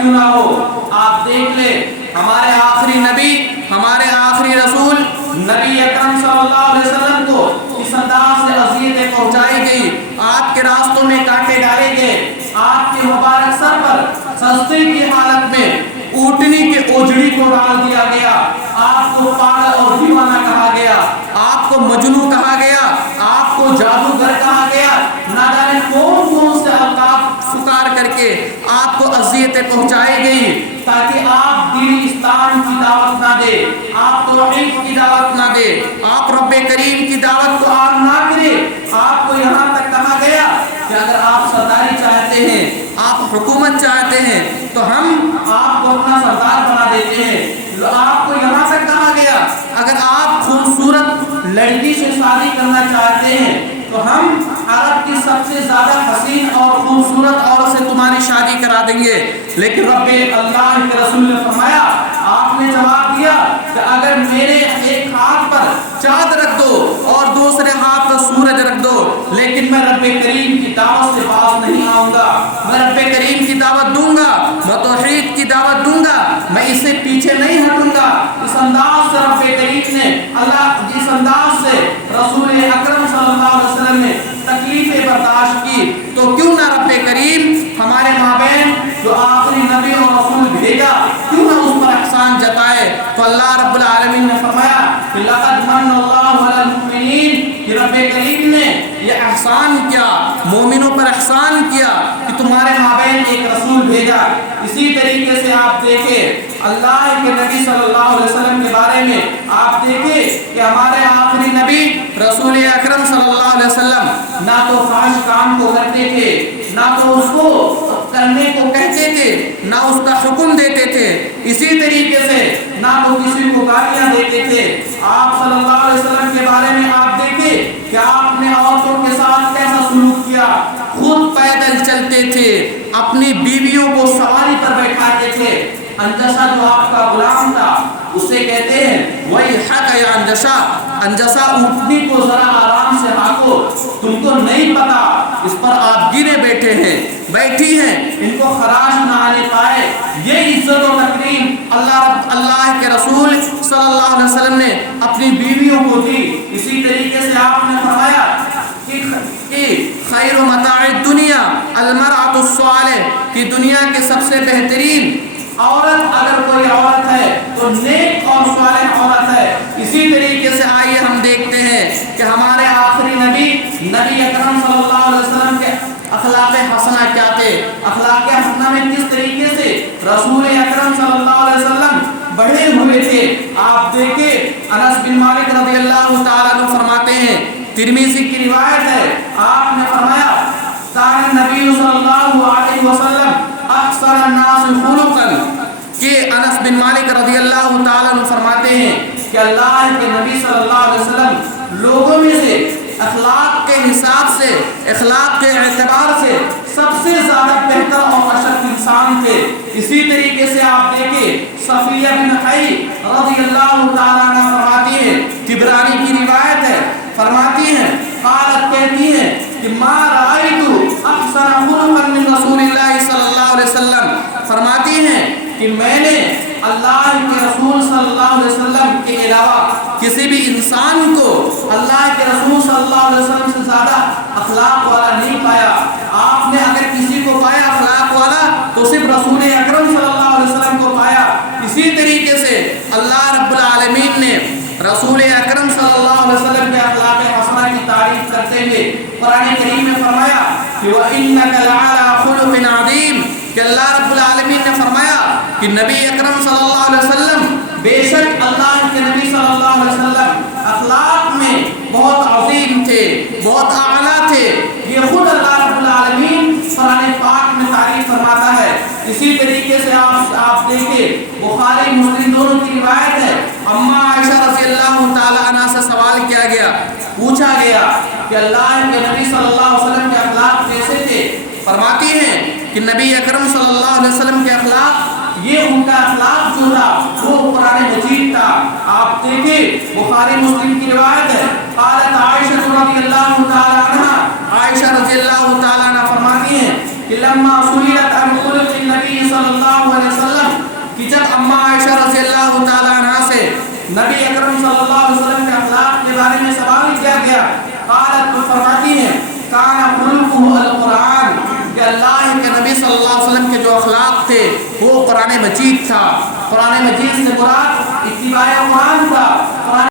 کیوں نہ ہو، آپ دیکھ لیں ہمارے آخری نبی، ہمارے آخری رسول نبی اکرم صلی اللہ علیہ وسلم کو اس انداز سے اذیتیں پہنچائی گئی، آپ کے راستوں میں کانٹے ڈالے گئے، آپ کے مبارک سر پر سجدے کی حالت میں اونٹنی کے اوجڑی کو ڈال دیا گیا، آپ کو پاگل اور دیوانہ کہا گیا، آپ کو مجنون کہا گیا، آپ کو جادوگر کہا گیا، نہ جانے کون کون سے القاب پکار کر کے آپ کو اذیتیں پہنچائی گئی، تاکہ آپ دین اسلام کی دعوت نہ دے، آپ توحید کی دعوت نہ دے، آپ رب کریم کی دعوت کو آپ نہ کرے۔ آپ کو یہاں تک کہا گیا کہ اگر آپ سرداری چاہتے ہیں، آپ حکومت چاہتے ہیں تو ہم آپ کو اپنا سردار بنا دیتے ہیں۔ آپ کو یہاں تک کہا گیا اگر آپ خوبصورت لڑکی سے شادی کرنا چاہتے ہیں تو ہم عرب کی سب سے زیادہ حسین اور خوبصورت عورت سے تمہاری شادی کرا دیں گے۔ لیکن رب اللہ کے رسول نے فرمایا، آپ نے جواب دیا کہ اگر میرے ایک ہاتھ پر چاند رکھ دو اور دوسرے ہاتھ پر سورج رکھ دو، لیکن میں رب کریم کی دعوت سے باز نہیں آؤں گا، میں رب کریم کی دعوت دوں گا، میں توحید کی دعوت دوں گا، میں اس سے پیچھے نہیں ہٹوں گا۔ اس انداز سے رب کریم نے جس انداز سے رسول اکرم صلی اللہ علیہ وسلم نے تکلیفیں برداشت کی، تو کیوں نہ رب کریم ہمارے مابین جو آخری نبی اور رسول بھیجا کیوں نہ اس پر احسان جتائے۔ تو اللہ رب العالمین نے فرمایا کہ لقد من اللہ علی المؤمنین، کہ رب کریم نے یہ احسان کیا، مومنوں پر احسان کیا کہ تمہارے مابین ایک رسول بھیجا۔ اسی طریقے سے آپ دیکھیں اللہ کے نبی صلی اللہ علیہ وسلم کے بارے میں آپ دیکھیں کہ ہمارے آخری نبی رسول اکرم صلی اللہ علیہ وسلم نہ تو فحش کام کو کرتے تھے، نہ تو اس کو کرنے کو کہتے تھے، نہ اس کا حکم دیتے تھے، اسی طریقے سے نہ تو کسی کو گالیاں دیتے تھے۔ آپ صلی اللہ علیہ وسلم کے بارے میں آپ دیکھیں کہ آپ نے عورتوں کے ساتھ کیسا سلوک کیا، خود پیدل چلتے تھے، اپنی بیویوں کو سواری پر بیٹھاتے تھے۔ انجسا جو آپ کا غلام تھا اسے کہتے ہیں وہی حق یا انجسا، انجسا اونٹنی کو ذرا آرام سے ہاکو، تم کو نہیں پتا اس پر آپ گرے بیٹھے ہیں، بیٹھی ہیں، ان کو خراش نہ آنے پائے۔ یہ عزت و تکریم اللہ کے رسول صلی اللہ علیہ وسلم نے اپنی بیویوں کو دی۔ اسی طریقے سے آپ نے فرمایا کہ خیر متاع الدنیا المرأة الصالح، کہ دنیا کے سب سے بہترین عورت اگر کوئی عورت ہے تو نیک اور صالح عورت ہے۔ اسی طریقے سے آئیے ہم دیکھتے ہیں کہ ہمارے آخری نبی اکرم صلی اللہ علیہ وسلم کے اخلاق حسنہ کیا تھے، اخلاق حسنہ میں کس طریقے سے رسول اکرم صلی اللہ علیہ وسلم بڑھے ہوئے تھے۔ آپ دیکھیں انس بن مالک رضی اللہ تعالیٰ عنہ فرماتے ہیں، ترمذی کی روایت ہے، آپ نے فرمایا کان نبی صلی اللہ علیہ وسلم احسن الناس خلقا، کہ انس بن مالک رضی اللہ تعالیٰ عنہ فرماتے ہیں کہ اللہ کے نبی صلی اللہ علیہ وسلم لوگوں میں سے اخلاق کے حساب سے، اخلاق کے اعتبار سے سب سے زیادہ بہتر اور اشرف انسان تھے۔ اسی طریقے سے آپ دیکھیں صفیہ بن حی رضی اللہ تعالیٰ عنہ فرماتی ہیں، طبرانی کی روایت ہے، فرماتی ہیں قالت کہتی ہیں کہ ما رأیت احسن خلقا من رسول اللہ صلی اللہ علیہ وسلم، فرماتی ہیں کہ میں نے اللہ کے رسول صلی اللہ علیہ وسلم کے علاوہ کسی بھی انسان کو اللہ کے رسول صلی اللہ علیہ وسلم سے زیادہ اخلاق والا نہیں پایا۔ آپ نے اگر کسی کو پایا اخلاق والا تو صرف رسول اکرم صلی اللہ علیہ وسلم کو پایا۔ اسی طریقے سے اللہ رب العالمین نے رسول اکرم صلی اللہ علیہ وسلم کے اخلاق حسنہ کی تعریف کرتے ہوئے قرآن کریم میں فرمایا کہ وَإِنَّكَ لَعَلَىٰ خُلُقٍ عَظِيمٍ، کہ اللہ رب العالمین نے فرمایا کہ نبی اکرم صلی اللہ علیہ وسلم بے شک اللہ کے نبی صلی اللہ علیہ وسلم اخلاق میں بہت عظیم تھے، بہت اعلیٰ تھے۔ یہ خود اللہ رب العالمین قرآن پاک میں تعریف فرماتا ہے۔ اسی طریقے سے آپ دیکھیں بخاری مسلم دونوں کی روایت ہے، اما عائشہ رضی اللہ تعالیٰ عنہ سے سوال کیا گیا، پوچھا گیا کہ اللہ کے نبی صلی اللہ علیہ وسلم کے اخلاق کیسے تھے؟ فرماتی ہیں کہ نبی اکرم صلی اللہ علیہ وسلم کے اخلاق، یہ ان کا اخلاق جو تھا وہ قرآن مجید تھا۔ آپ دیکھیں بخاری مسلم کی روایت ہے، قالت عائشہ رضی اللہ تعالیٰ عنہ، عائشہ رضی اللہ تعالیٰ عنہ فرماتی ہیں کہ لما سئلت عن خلق النبی صلی اللہ علیہ وسلم، کہ جب اما عائشہ رضی اللہ تعالی عنہ سے نبی اکرم صلی اللہ علیہ وسلم کے اخلاق کے بارے میں سوال کیا گیا، قالت، تو فرماتی ہیں، کان خلقہ القرآن، کہ اللہ کے نبی صلی اللہ علیہ وسلم کے جو اخلاق تھے وہ قرآن مجید تھا۔ قرآن مجید سے مراد اتباع قرآن تھا۔